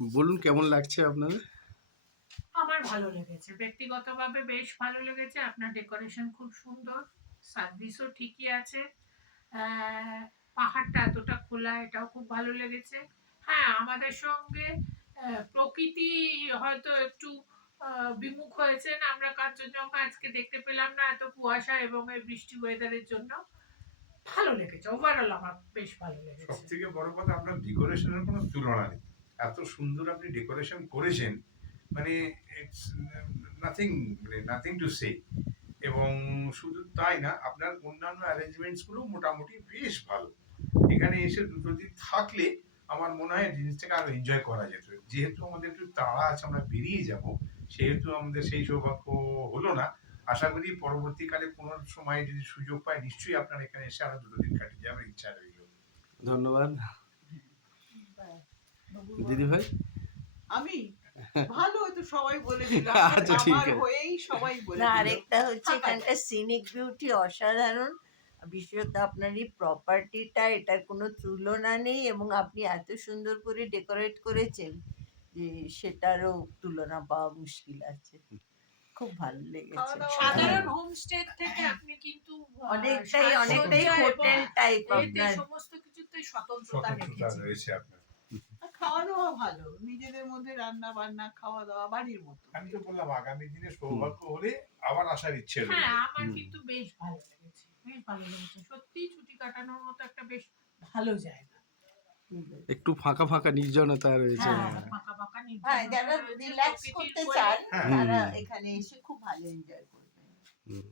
বলুন কেমন লাগছে আপনাদের? আমার ভালো লেগেছে, ব্যক্তিগতভাবে বেশ ভালো লেগেছে। আপনার ডেকোরেশন খুব সুন্দর, সার্ভিসও ঠিকই আছে। পাহাড়টা এতটা খোলা, এটাও খুব ভালো লেগেছে। হ্যাঁ, আমাদের সঙ্গে প্রকৃতি হয়তো একটু বিমুখ হয়েছেন। আমরা কাঞ্চনজঙ্ঘা আজকে দেখতে পেলাম না এত কুয়াশা এবং এই বৃষ্টি ওয়েদারের জন্য। ভালো লেগেছে, ওভারঅল আমার বেশ ভালো লেগেছে। সবথেকে বড় কথা, আপনার ডেকোরেশনের কোনো তুলনা নেই। এত সুন্দর আপনি ডেকোরেশন করেছেন, মানে ইটস নাথিং, মানে নাথিং টু সে। এবং শুধু তাই না, আপনার অন্যান্য অ্যারেঞ্জমেন্টসগুলো মোটামুটি বেশ ভালো। এখানে এসে দুটো দিন থাকলে আমার মনে হয় জিনিসটাকে আরো এনজয় করা যেত। যেহেতু আমাদের একটু তাড়া আছে, আমরা বেরিয়ে যাব, সেহেতু আমাদের সেই সৌভাগ্য হলো না। আশা করি পরবর্তীকালে কোনো সময় যদি সুযোগ পাই, নিশ্চয়ই আপনার এখানে এসে আরো দুটো দিন কাটিয়ে যাওয়ার ইচ্ছা রইল। ধন্যবাদ। বাবু দিদি ভাই? আমি ভালো, তো সবাই বলে দিল। আচ্ছা, ঠিক আমার আছে। হয়েই সবাই বলে না, দিল। আরেকটা হচ্ছে থাকা যায়। এখানকার সিনিক বিউটি অসাধারণ। বিশেষত আপনার এই প্রপার্টিটা, এটার কোনো তুলনা নেই এবং আপনি এত সুন্দর করে ডেকোরেট করেছেন যে সেটারও তুলনা পাওয়া মুশকিল আছে। খুব ভালো লেগেছে। খাওয়া-দাওয়া সাধারণ হোমস্টে থেকে আপনি কিন্তু অনেকটাই সাজসজ্জা হোটেল এবং টাইপ এতে আপনার। সমস্ত কিছুতে স্বতন্ত্রতা স্বতন্ত্রতা রেখেছেন। রয়েছে আপনার। খাওয়া দাওয়া ভালো, নিজেদের মধ্যে রান্না বান্না, খাওয়া দাওয়া বাড়ির মতো। আমি তো বললাম, আগামী দিনে সৌভাগ্য হলে আবার আসার ইচ্ছে রয়েছে। হ্যাঁ, আমার কিন্তু বেশ ভালো লেগেছে, বেশ ভালো লেগেছে। সত্যিই ছুটি কাটানোর মতো একটা বেশ ভালো জায়গা। একটু ফাঁকা ফাঁকা নির্জনতা রয়েছে। হ্যাঁ, ফাঁকা ফাঁকা হ্যাঁ, নির্জনতা যারা রয়েছে, রিল্যাক্স প্রকৃতির করতে কোলে। চান হ্যাঁ। তারা এখানে এসে খুব ভালো এনজয় করবেন। হুম।